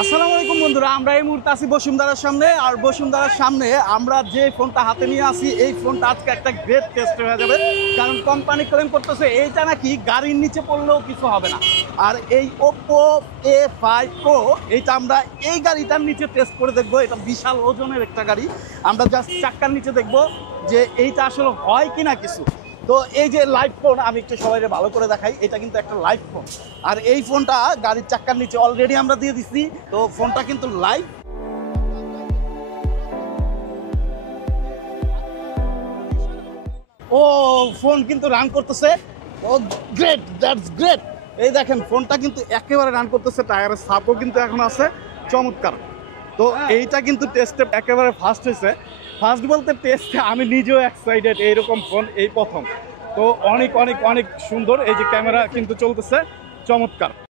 আসসালামু আলাইকুম বন্ধুরা, আমরা এই মুহূর্তে আছি বসুন্ধরার সামনে। আর বসুন্ধরার সামনে আমরা যে ফোনটা হাতে নিয়ে আসি, এই ফোনটা আজকে একটা গ্রেট টেস্ট হয়ে যাবে। কারণ কোম্পানি ক্লেম করতেছে এইটা নাকি গাড়ির নিচে পড়লেও কিছু হবে না। আর এই Oppo A5 Pro এইটা আমরা এই গাড়িটার নিচে টেস্ট করে দেখবো। এটা বিশাল ওজনের একটা গাড়ি। আমরা জাস্ট চাক্কার নিচে দেখবো যে এইটা আসলে হয় কিনা কিছু। তো এই যে লাইভ ফোন, আমি একটু সবাই ভালো করে দেখাই, এটা কিন্তু একটা লাইভ ফোন। আর এই ফোনটা গাড়ির চাক্কার নিচে অলরেডি আমরা দিয়ে দিচ্ছি। তো ফোনটা কিন্তু লাইভ। ও ফোন কিন্তু রান করতেছে। ও গ্রেট, দ্যাটস গ্রেট। এই দেখেন ফোনটা কিন্তু একেবারে রান করতেছে, টায়ারের সাপও কিন্তু এখন আছে, চমৎকার। তো এইটা কিন্তু টেস্টে একেবারে ফার্স্ট হয়েছে। ফার্স্ট বলতে টেস্টে আমি নিজেও এক্সাইটেড, এইরকম ফোন এই প্রথম। তো অনেক অনেক অনেক সুন্দর, এই যে ক্যামেরা কিন্তু চলতেছে, চমৎকার।